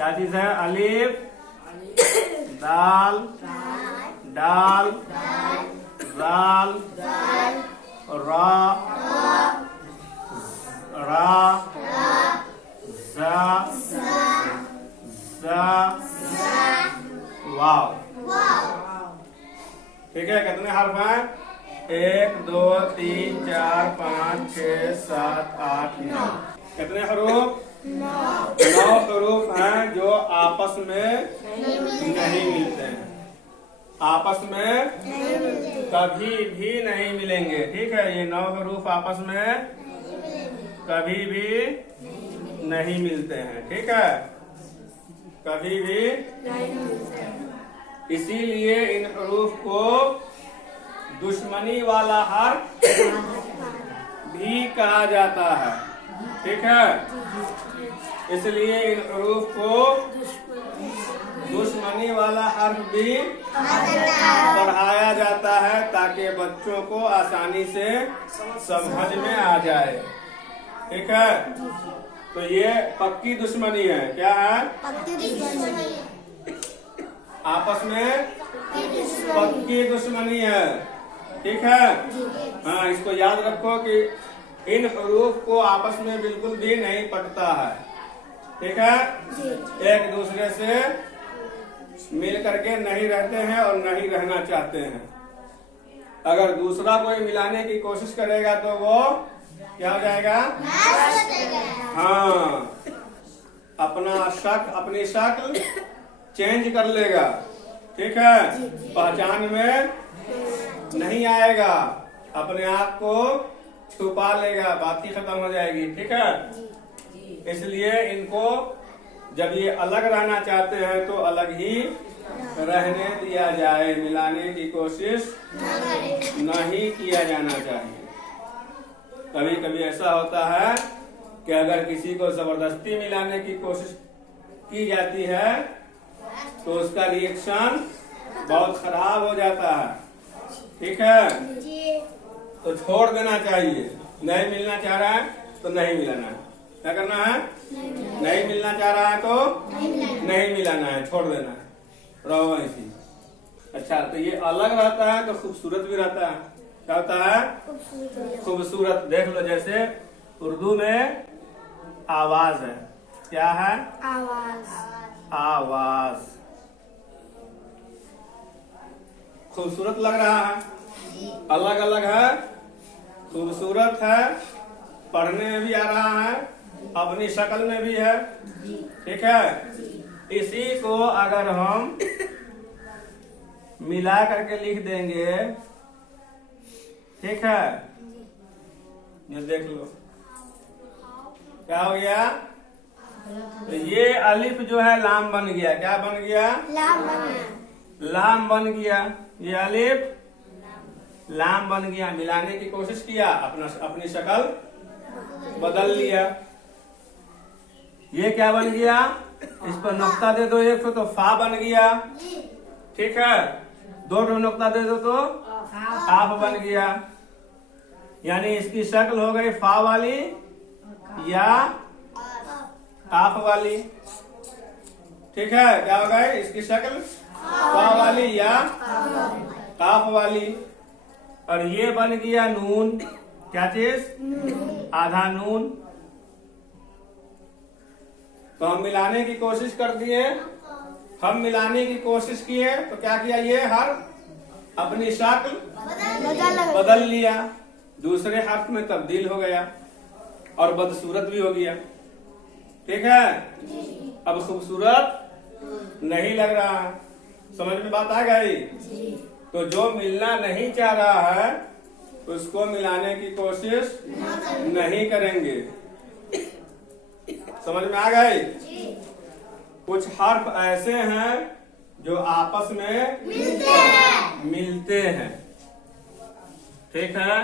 क्या चीज है? अलिफ, दाल, डाल, राल, रा, रा, जा, जा, वाव। ठीक है, कितने हर्फ हैं? 1 2 3 4 5 6 7 8 9। कितने हरूफ? 9 हरूफ हैं जो आपस में नहीं मिलते हैं, आपस में कभी भी नहीं मिलेंगे। ठीक है, ये 9 हरूफ आपस में कभी भी नहीं मिलते हैं। ठीक है, कभी भी नहीं मिलते हैं। इसीलिए इन हरूफ को दुश्मनी वाला हर्फ भी कहा जाता है। ठीक है, इसलिए इन हरूफ को दुश्मनी वाला हर्फ भी पढ़ाया जाता है ताकि बच्चों को आसानी से समझ में आ जाए। ठीक है, तो ये पक्की दुश्मनी है। क्या है? पक्की दुश्मनी। आपस में पक्की दुश्मनी है। ठीक है, हाँ, इसको याद रखो कि इन हरूफ को आपस में बिल्कुल भी नहीं पटता है। ठीक है, एक दूसरे से मिल करके नहीं रहते हैं और नहीं रहना चाहते हैं। अगर दूसरा कोई मिलाने की कोशिश करेगा तो वो क्या हो जाएगा? हाँ, अपनी शक्ल चेंज कर लेगा। ठीक है, पहचान में नहीं आएगा, अपने आप को छुपा लेगा, बात ही खत्म हो जाएगी। ठीक है, इसलिए इनको जब ये अलग रहना चाहते हैं तो अलग ही रहने दिया जाए, मिलाने की कोशिश नहीं किया जाना चाहिए। कभी कभी ऐसा होता है कि अगर किसी को जबरदस्ती मिलाने की कोशिश की जाती है तो उसका रिएक्शन बहुत खराब हो जाता है। ठीक है, तो छोड़ देना चाहिए। नहीं मिलना चाह रहा है तो नहीं मिलाना है। क्या करना है? नहीं मिलना चाह रहा है तो नहीं मिलाना है, छोड़ देना है, रहो ऐसी। अच्छा, तो ये अलग रहता है तो खूबसूरत भी रहता है। क्या होता है? खूबसूरत। देख लो, जैसे उर्दू में आवाज है। क्या है? आवाज। आवाज खूबसूरत लग रहा है, अलग अलग है, खूबसूरत है, पढ़ने में भी आ रहा है, अपनी शक्ल में भी है। ठीक है, इसी को अगर हम मिला करके लिख देंगे, ठीक है, ये देख लो क्या हो गया? तो ये अलिफ जो है लाम बन गया। क्या बन गया? लाम बन गया। ये अलिफ लाम बन गया। मिलाने की कोशिश किया, अपनी शक्ल बदल लिया। ये क्या बन गया? इस पर नुक्ता दे दो एक तो फा बन गया। ठीक है, 2 नुक्ता दे दो तो काफ बन गया। यानी इसकी शक्ल हो गई फा वाली या काफ वाली। ठीक है, क्या हो गई इसकी शक्ल? फा वाली या काफ वाली। और ये बन गया नून। क्या चीज? आधा नून। तो हम मिलाने की कोशिश कर दिए, हम मिलाने की कोशिश किए तो क्या किया? ये हर्फ अपनी शक्ल बदल लिया, दूसरे हर्फ में तब्दील हो गया और बदसूरत भी हो गया। ठीक है, अब खूबसूरत नहीं लग रहा है। समझ में बात आ गई? तो जो मिलना नहीं चाह रहा है उसको मिलाने की कोशिश नहीं करेंगे। समझ में आ गई? कुछ हर्फ ऐसे हैं जो आपस में मिलते हैं। ठीक है,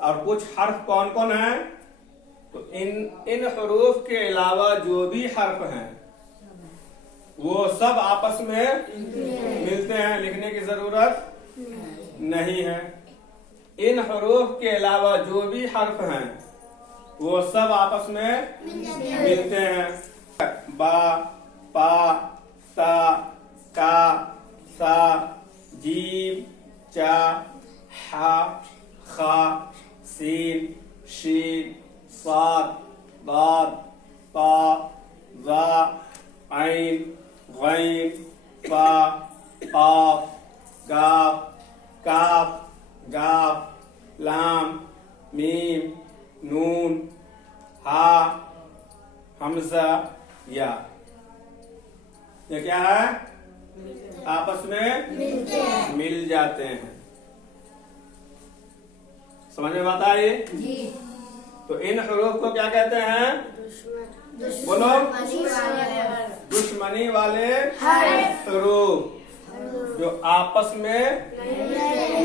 और कुछ हर्फ कौन कौन है? तो इन हरूफ के अलावा जो भी हर्फ हैं वो सब आपस में मिलते हैं, लिखने की जरूरत नहीं है। इन हरूफ के अलावा जो भी हर्फ हैं वो सब आपस में मिलते हैं। बा, ता, ज़ा, ऐन, गैन, फा, क़ाफ, गाफ, काफ, गाफ, लाम, मीम, नून, हा, हमजा, या। ये क्या है? आपस में मिल जाते हैं। समझ में बात आई? तो इन हरूफ को क्या कहते हैं? बोलो। दुश्मनी वाले हरूफ जो आपस में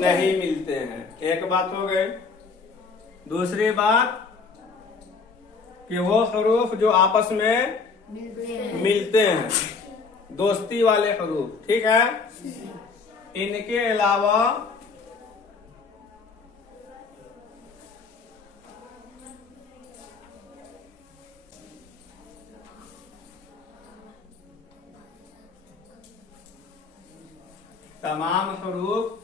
नहीं मिलते हैं। एक बात हो गई। दूसरी बात कि वो हरूफ जो आपस में मिलते हैं, दोस्ती वाले हरूफ, ठीक है। इनके अलावा तमाम हरूफ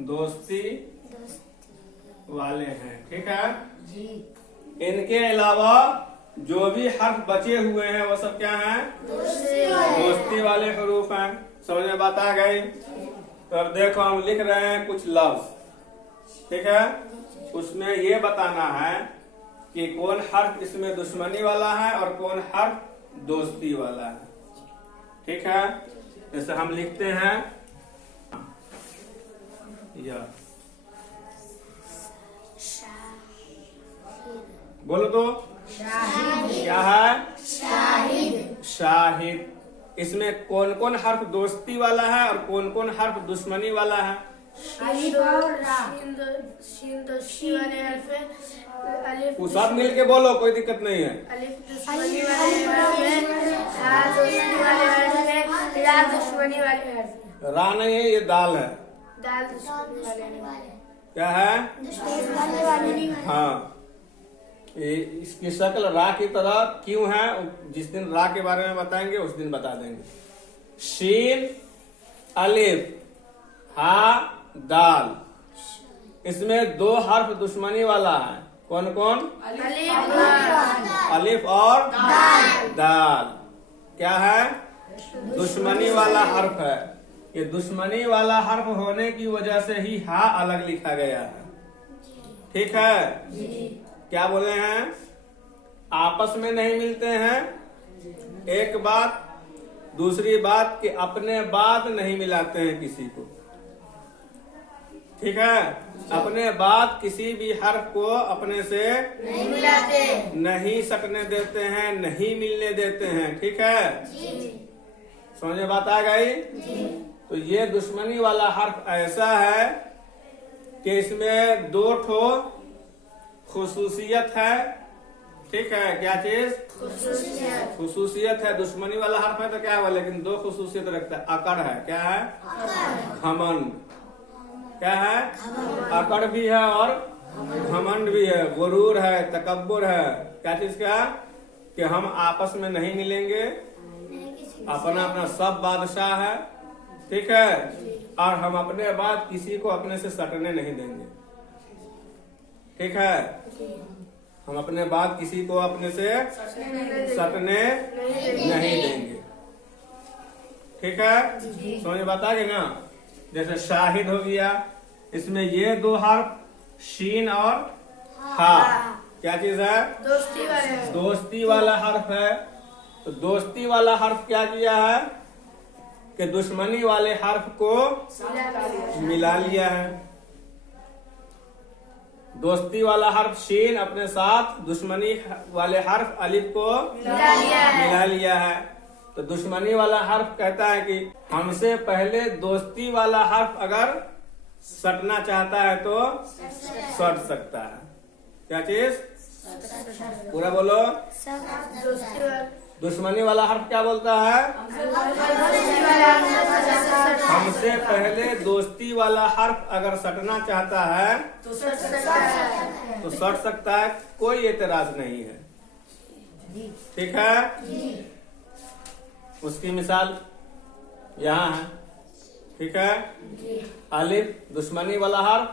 दोस्ती वाले हैं, ठीक है। इनके अलावा जो भी हर्फ बचे हुए हैं वो सब क्या हैं? दोस्ती वाले हरूफ हैं। समझ में बात आ गई? तो अब देखो हम लिख रहे हैं कुछ लफ्ज, ठीक है। उसमें ये बताना है कि कौन हर्फ इसमें दुश्मनी वाला है और कौन हर्फ दोस्ती वाला है, ठीक है। जैसे हम लिखते हैं या, बोलो तो क्या है? शाहिद। इसमें कौन कौन हर्फ दोस्ती वाला है और कौन कौन हर्फ दुश्मनी वाला है? शीन दोस्ती वाले हर्फ है, अलिफ वो सब मिल के बोलो, कोई दिक्कत नहीं है। अलिफ दुश्मनी वाले हर्फ है, हा दोस्ती वाले हर्फ है, रा दुश्मनी वाले हर्फ है। रा नहीं है, ये दाल है। दाल दुश्मनी वाले क्या है? हाँ, इसकी शक्ल रा की तरह क्यों है, जिस दिन रा के बारे में बताएंगे उस दिन बता देंगे। शीन, अलिफ, हा, दाल, इसमें दो हर्फ दुश्मनी वाला है। कौन कौन? अलिफ और दाल। क्या है? दुश्मनी वाला हर्फ है। ये दुश्मनी वाला हर्फ होने की वजह से ही हा अलग लिखा गया है, ठीक है। क्या बोले हैं? आपस में नहीं मिलते हैं, एक बात। दूसरी बात कि अपने बाद नहीं मिलाते हैं किसी को, ठीक है। अपने बाद किसी भी हर्फ को अपने से नहीं मिलाते, नहीं सकने देते हैं, नहीं मिलने देते हैं, ठीक है। समझ में बात आ गई? तो ये दुश्मनी वाला हर्फ ऐसा है कि इसमें दो ठो खुसूसियत है, ठीक है। क्या चीज? खुसूसियत है। दुश्मनी वाला हर्फ है तो क्या हुआ, लेकिन दो खुसूसियत रखता है। अकड़ है, क्या है? घमंड। क्या है? अकड़ भी है और घमंड भी है, गुरूर है, तकब्बुर है। क्या चीज का? कि हम आपस में नहीं मिलेंगे, अपना अपना सब बादशाह है, ठीक है। और हम अपने बाद किसी को अपने से सटने नहीं देंगे, ठीक है। हम अपने बाद किसी को अपने से सटने नहीं देंगे, ठीक है। समझ बात आ गई ना? जैसे शाहिद हो गया, इसमें ये दो हर्फ शीन और हा, क्या चीज है? दोस्ती वाला हर्फ है। तो दोस्ती वाला हर्फ क्या किया है कि दुश्मनी वाले हर्फ को मिला लिया है। दोस्ती वाला हर्फ शीन अपने साथ दुश्मनी वाले हर्फ अलिफ को मिला लिया है। तो दुश्मनी वाला हर्फ कहता है कि हमसे पहले दोस्ती वाला हर्फ अगर सटना चाहता है तो सट सकता है। क्या चीज? पूरा बोलो। दुश्मनी वाला हर्फ क्या बोलता है? हमसे पहले दोस्ती वाला हर्फ अगर सटना चाहता है तो सट सकता है, कोई एतराज नहीं है, ठीक है। उसकी मिसाल यहाँ है, ठीक है। अलिफ दुश्मनी वाला हर्फ,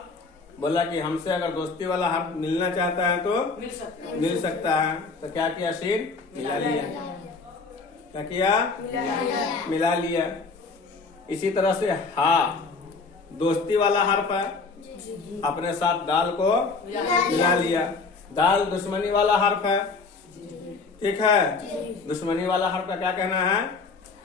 बोला कि हमसे अगर दोस्ती वाला हर्फ मिलना चाहता है तो मिल सकता है। तो क्या किया, शीन मिला लिया। क्या किया, मिला लिया। इसी तरह से हा दोस्ती वाला हर्फ है, अपने साथ दाल को मिला लिया। दाल दुश्मनी वाला हर्फ है, ठीक है। दुश्मनी वाला हर्फ का क्या कहना है,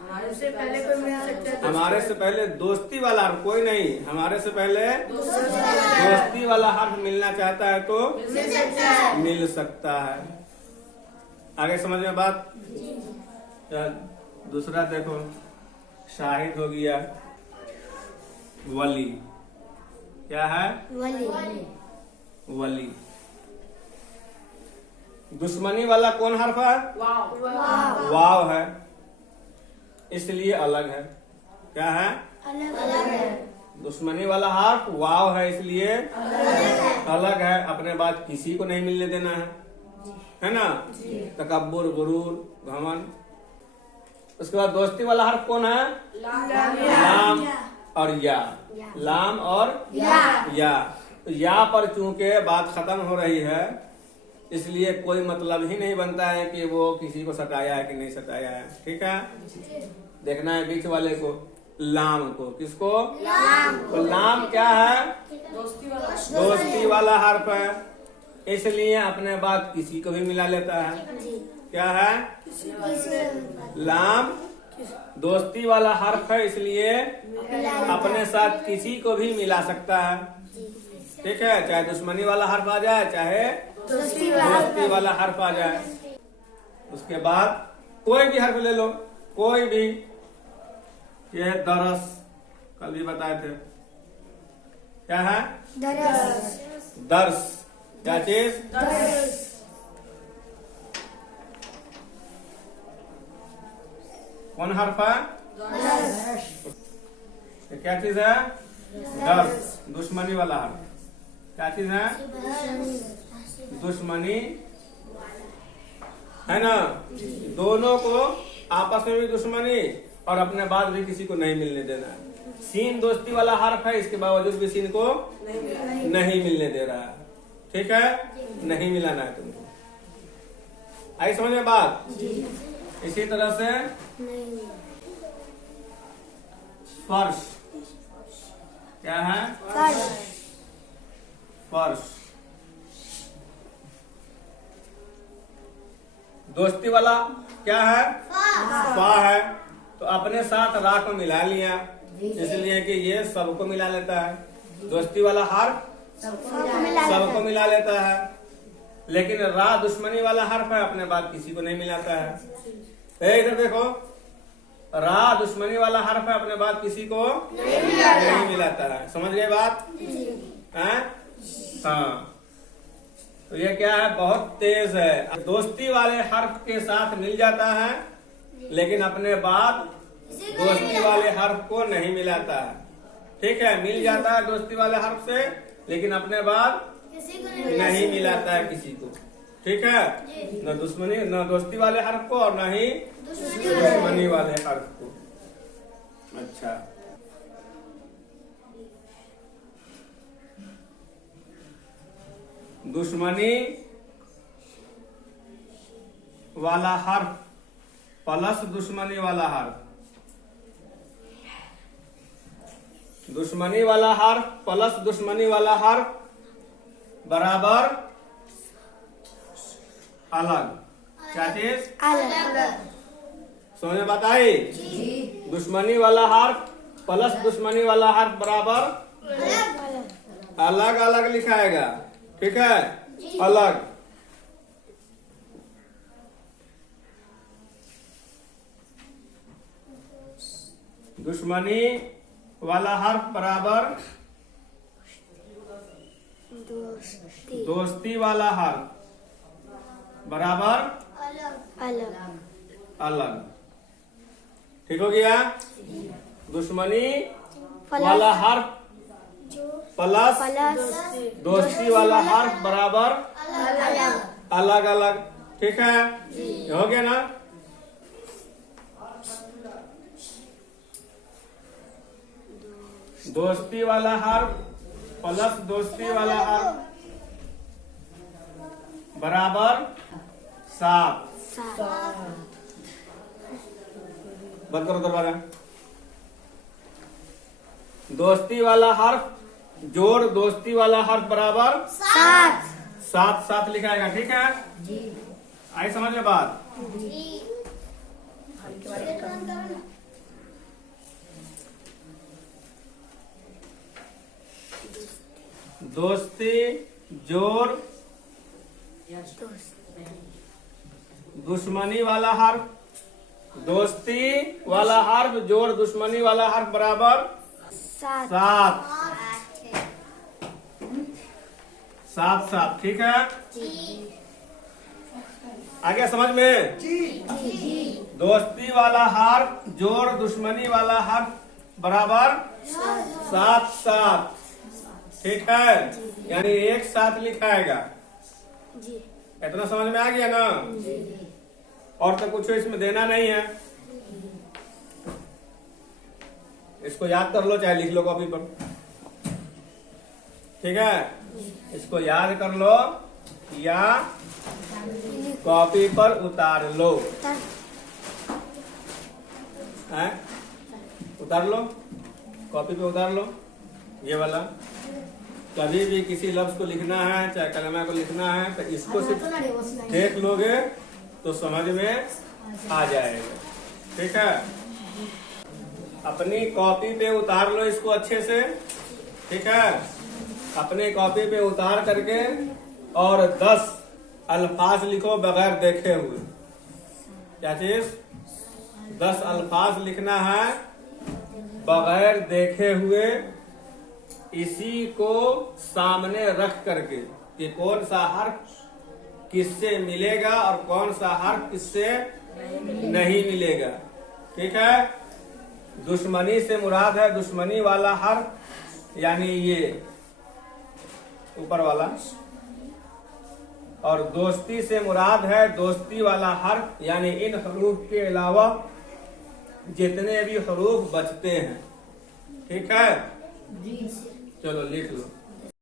हमारे से पहले कोई मिल सकता है, हमारे से पहले दोस्ती वाला हर्फ, कोई नहीं, हमारे से पहले दोस्ती वाला हर्फ मिलना चाहता है तो मिल सकता है। आगे समझ में बात। दूसरा देखो, शाहिद हो गया, वली। क्या है, वली। दुश्मनी वाला कौन हर्फ है, वाव है, इसलिए अलग है। क्या है, दुश्मनी वाला हर्फ वाव है, इसलिए अलग है। अपने बाद किसी को नहीं मिलने देना है ना। तकब्बुर, गुरूर, घमंड। उसके बाद दोस्ती वाला हर्फ कौन है, लाम और या। लाम और या। तो या पर चूंकि बात खत्म हो रही है, इसलिए कोई मतलब ही नहीं बनता है कि वो किसी को सताया है कि नहीं सताया है। ठीक है, देखना है बीच वाले को, लाम को। किसको, तो लाम क्या है, दोस्ती वाला हर्फ है, इसलिए अपने बाद किसी को भी मिला लेता है। क्या है, लाम दोस्ती वाला हर्फ है, इसलिए अपने साथ किसी को भी मिला सकता है। ठीक है, चाहे दुश्मनी वाला हर्फ आ जाए, चाहे दोस्ती वाला हर्फ आ जाए। उसके बाद कोई भी हर्फ ले लो, कोई भी। ये दरस, कल भी बताए थे। क्या है, दर्स। क्या चीज, कौन हर्फ है, क्या चीज है, दर्स, दुश्मनी वाला हर्फ। क्या चीज है, दुश्मनी है ना। दोनों को आपस में भी दुश्मनी और अपने बाद भी किसी को नहीं मिलने देना। सीन दोस्ती वाला हर्फ है, इसके बावजूद भी सीन को नहीं मिलने दे रहा है। ठीक है, नहीं मिलाना है तुमको। आई समझ में बात। इसी तरह से स्पर्श। क्या है, स्पर्श। दोस्ती वाला क्या है, फा है, तो अपने साथ रा को मिला लिया, इसलिए कि ये सबको मिला लेता है। दोस्ती वाला हर्फ सबको मिला लेता है, लेकिन रा दुश्मनी वाला हर्फ है, अपने बाद किसी को नहीं मिलाता है। इधर देखो, रा दुश्मनी वाला हर्फ है, अपने बाद किसी को नहीं मिलाता है। समझ गए बात है? हाँ, तो ये क्या है, बहुत तेज है। दोस्ती वाले हर्फ के साथ मिल जाता है, लेकिन अपने बाद दोस्ती वाले हर्फ को नहीं मिलाता है। ठीक है, मिल जाता है दोस्ती वाले हर्फ से, लेकिन अपने बाद नहीं मिलाता है किसी को। ठीक है, न दुश्मनी, न दोस्ती वाले हर्फ को और न ही दुश्मनी वाले हर्फ को। अच्छा, दुश्मनी वाला हर्फ प्लस दुश्मनी वाला हर्फ, दुश्मनी वाला हर्फ प्लस दुश्मनी वाला हर्फ बराबर अलग। क्या चीज, समझ में बात आई? दुश्मनी वाला हर्फ प्लस दुश्मनी वाला हर्फ बराबर अलग अलग लिखाएगा। ठीक है, अलग। दुश्मनी वाला हर्फ बराबर दोस्ती वाला हर्फ बराबर अलग। ठीक हो गया। दुश्मनी वाला हर्फ प्लस दोस्ती वाला हर्फ बराबर अलग अलग। ठीक है, हो गया ना। दोस्ती वाला हर्फ प्लस दोस्ती वाला हर्फ बराबर 7। बंद करो दरवाजा। दोस्ती वाला हर्फ जोड़ दोस्ती वाला हर्फ बराबर 7 7 लिखाएगा। ठीक है जी आई समझ में बात। दोस्ती जोड़ दुश्मनी वाला हर्फ दोस्ती वाला हर्फ जोड़ दुश्मनी वाला हर्फ बराबर 7 7 7। ठीक है आगे समझ में। दोस्ती वाला हर्फ जोड़ दुश्मनी वाला हर्फ बराबर 7 7। ठीक है यानी एक साथ लिखाएगा। जी इतना समझ में आ गया ना। और तो कुछ इसमें देना नहीं है। इसको याद कर लो चाहे लिख लो कॉपी पर। ठीक है इसको याद कर लो या कॉपी पर उतार लो। हैं? उतार लो कॉपी पे उतार लो। ये वाला कभी भी किसी लफ्ज को लिखना है चाहे कलमा को लिखना है तो इसको सिर्फ देख लोगे तो समझ में आ जाएगा। ठीक है अपनी कॉपी पे उतार लो इसको अच्छे से। ठीक है अपनी कॉपी पे उतार करके और 10 अल्फाज लिखो बगैर देखे हुए। क्या चीज 10 अल्फाज लिखना है बगैर देखे हुए। इसी को सामने रख करके कि कौन सा हर्फ किससे मिलेगा और कौन सा हर्फ किससे नहीं मिलेगा। ठीक है दुश्मनी से मुराद है दुश्मनी वाला हर्फ यानी ये ऊपर वाला। और दोस्ती से मुराद है दोस्ती वाला हर्फ यानी इन हरूफ के अलावा जितने भी हरूफ बचते हैं। ठीक है चलो लिख लो।